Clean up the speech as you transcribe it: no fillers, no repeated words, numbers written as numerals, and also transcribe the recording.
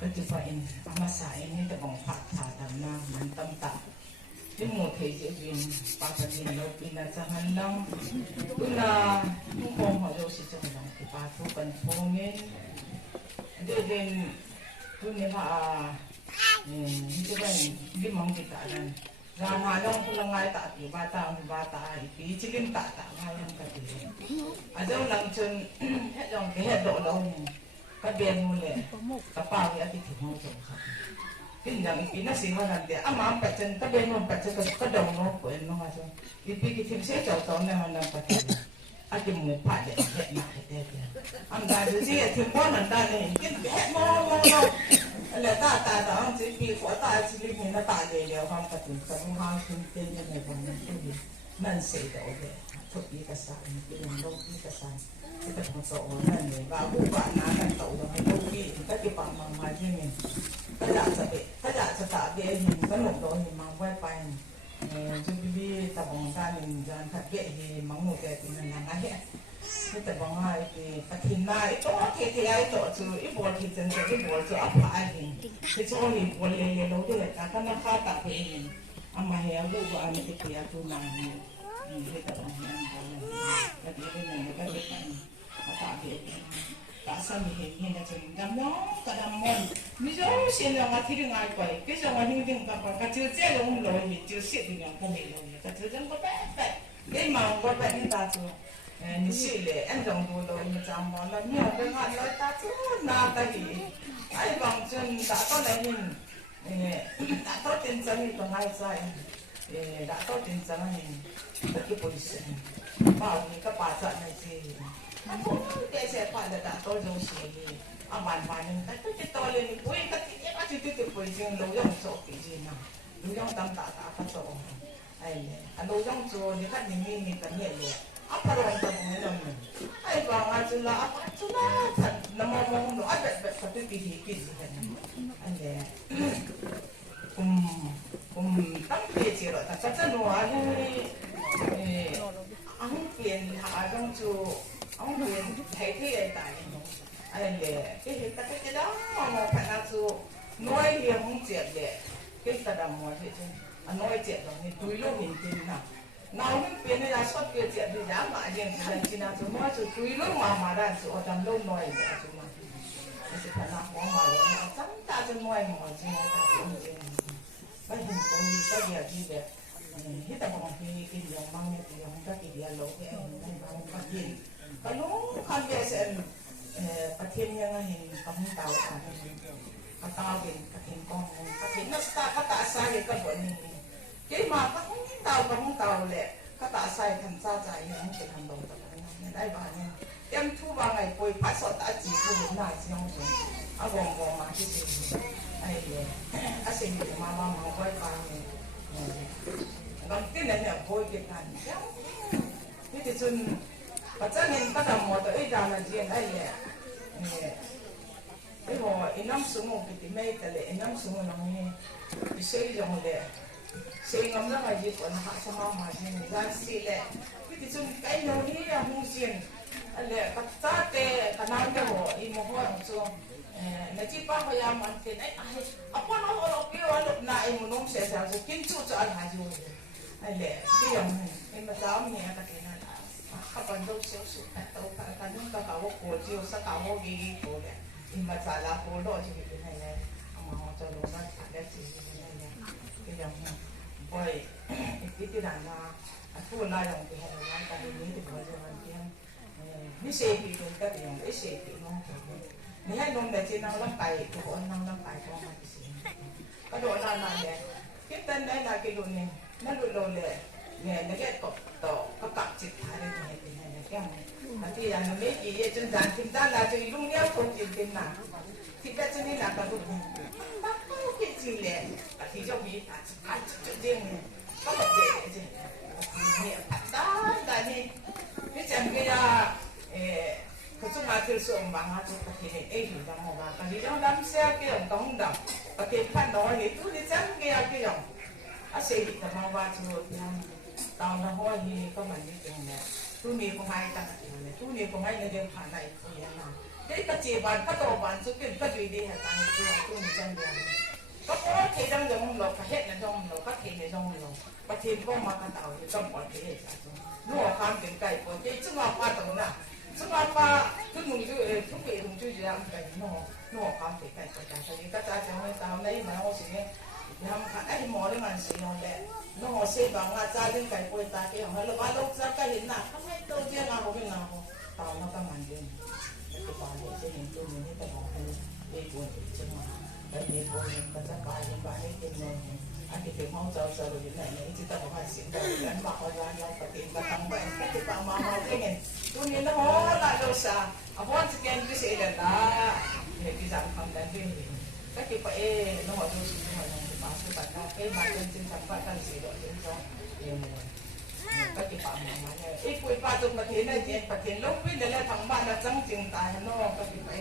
ก็จะไปมาสายนี่แต่ของผัดชาดำน้ำมันต้มตับที่หมูเทจะกินปลาจะกินเรากินอาจจะหันน้ำตุลาทุ่งพงหัวโยสิจังหวัดปลาทุกันพงเงี้ยเดินตุนี่ว่าที่เป็นที่มองติดตากันงานหาลงพลังงานตัดอยู่บ้าตาปีจิลิมตัดงานยังกันดีอาจจะหลังจนแค่ลองแค่โดดลงก็เบียนมูเลยกระเป๋าเนี่ยที่ถึงห้องส่งครับที่อย่างอีปีน่าสิว่านั่นเดียอาปัจจันก็เบียนมันปัจจันก็ดองน้องเปิดน้องอาจารย์อีปีกิทิมเสียเจ้าตอนนั้นมันนำปัจจันอาจจะหมูผ่าเด็ดเด็ดมาเด็ดอันใดจะที่ทิมว่านั่นได้เนี่ยกินแค่มองแล้วตาต้องจะปีขวดตาจะรีบมีหน้าตาเดียวความกระตุ้นกระตุ้นห้างขึ้นเต้นยังไงบ้างนั่นเสียเดียวเลยทุกปีกระสันปีนึงโลกปีกระสันที่เป็นของโตนั่นเลยว่าผู้บ้านนั้นกันโตยังไม่รู้ปีก็ที่ปังมาที่นี่ก็อยากจะตัดเดียหินก็หลงโดนหินมาไว้ไปจุดที่ตะบองด้านหนึ่งจานถัดเกะหินมังหมูแกเป็นยังไงนี่แต่บางว่าไอ้ปะทินได้โอ้เทียไอ้ตัวจู่ไอ้บัวที่จันทร์ไอ้บัวจู่อับผาหินที่ช่วงนี้บัวเลี้ยงเราด้วยแต่ก็นักฆ่าตัดเองอามาเหี้ยลูกว่าอันนี้เทียจู่นางนี่ที่แต่บางนั้นก็ดีเป็นอย่างนี้ก็ดีกันมาตัดเองตัดสามีเห็นกันจนดำน้องก็ดำมันมิจฉาเสียงว่าที่เรื่องอะไรไปก็จะว่าหิ้งดึงกับก็จู่เจ้าลงลอยมิจฉาเสียงอย่างก็ไม่ลอยก็จู่จังก็แปะได้มาก็แปะนี่ตาจู่นี่สิเลยอันตรงดูเลยมันจำมันแล้วเนี่ยเป็นงานลอยตาจู่หน้าตาดีไอ้บางจนตาต้นอะไรนี่ตาต้นเต็มใจตรงไหนใจตาต้นเต็มใจนี่ตะกี้ปุ่นเสียป่าวนี่ก็ป่าจัดในที่เดี๋ยวเสียป่าแต่ตาต้นจงเสียนี่อามันนี่แต่ก็จะโตเลยนี่ปุ้ยก็ที่ก็จะติดปุ่นจริงเราย่องโซ่จริงนะเราย่องตามตาก็โซ่ไอ้เนี่ยเราย่องโซ่นี่ก็นี่กันเนี่ยเลยapa orang tamu ni? Ay bang acula kan nama orang tu ada satu pihak kan. Ande, tampil cerita. Tapi nuan ni, ang pian hagang tu, ang pian hati ay tayo. Ande, kita kita mau kena tu nuai dia mungkin dia, kita dah mau tu, nuai cerita ni dulu hintin na. Now we pay the asset get the jam again China to much to you mama so or them don't know it to much. As if I'm not one my some doesn't know more but him only said he had hit upon he in your money to your country low and but no can't be said a 10 year in coming down a thousand cutting gong cutting not start cut aside a couple cái mà các tàu lệ các tạ sai thành ra dài những cái hành động tập này đây bà nha em thu vào ngày cuối phát sọt đã chỉ thu đến là chỉ không dùng à vòng mà cái gì này à xin được mà quay vào còn cái này là thôi cái này cái thì chun và cho nên các đồng một tới ra là gì đây nè cái hồ năm số một cái mấy cái lệ năm số một năm này thì xây dựng lệ xây ngắm ra ngoài gì còn hạ sao mà gì ra xí lệ cái chung cái nào đi là hung xiên lệ bắt ta tê cái nào cái hồ im hồ hàng cho nãy chỉ bao hồi am ăn tiền ấy apa nó ở kia ở lúc này một nông sẽ sao rồi kiến chút cho ăn hạt rồi lệ cái dòng này em mà giáo nhẹ cái này các bạn đâu xíu xíu đâu cái chúng ta bảo cổ chiều sẽ bảo hồ gì cổ lệ em mà trả là cổ đó chỉ cái này này mà họ cho đồ ra cái gì cái dòng này vậy cái đàn là thu lại dòng thì họ làm cái gì thì bây giờ mình kiếm cái xe thì chúng ta thì dùng cái xe thì nó nếu hai đồng để trên năng lắm bài của anh năng lắm bài cho mà cái gì cái đồ là này cái tên đây là cái đồ này nó đồ này nè nó cái cọc tổ cái cặp chít thái này thì này cái này thì anh mấy gì trên đàn chúng ta là chơi luôn nhau không chịu tiền nào thì bây giờ này là cái đồ này cái gì lẹ thì cho bị phải riêng có một đề gì niệm đó là gì cái chẳng cái cái chúng ta thường xuyên bằng hai cái thì ấy thì bằng một cái gì đó lắm xe cái dòng tông đậm và cái phần đó thì tôi đi chắn cái dòng à xe thì tầm bao ba triệu thì tao nó hỏi thì có mình đi chừng này tôi niệm không ai tăng tôi niệm không ai là dân phản này tôi vậy là cái chị bạn các đồ bạn số tiền các gì đi hả tăng tôi mình trong đường có thể trong đường lộc hết là trong lộc các thì trong lộc và thì có mà cái tàu thì trong bọn thế hệ nó khám tiền cày của cái chứ mà qua tàu nào chứ mà qua cứ mùng chứ thúc bị mùng chứ gì làm cái nó khám tiền cày của ta thì các ta trong cái tàu này mà họ sẽ làm cái mỏ đấy mà sử dụng để nó họ sẽ bằng ngã cha đến cày của ta cái họ là ba đâu ra cái hiện nào không biết đâu chứ nào không biết nào tàu nó có màn đêm cái bà này sẽ hiện tôi mình cái họ đi buồn chứ mà cái đi buồn cái chắc bài những bài ấy tiền rồi anh thì tìm không cho rồi những này những chúng ta có phải xịn rồi anh bảo họ ra nhau phải tìm cái tăng bệnh cái bà mà cái này tôi nghĩ nó hó lại đâu xa once again cái gì là ta thì cái dạng không đáng tin cái thì phải nó hỏi tôi xin hỏi là bà sư bà ta cái mà trên thằng bạn ta gì đó đến cho các chị bạn mà ít quay ba chục mà thế này thì phát hiện lúc biết là thằng bạn là trắng tiền tài nó các chị phải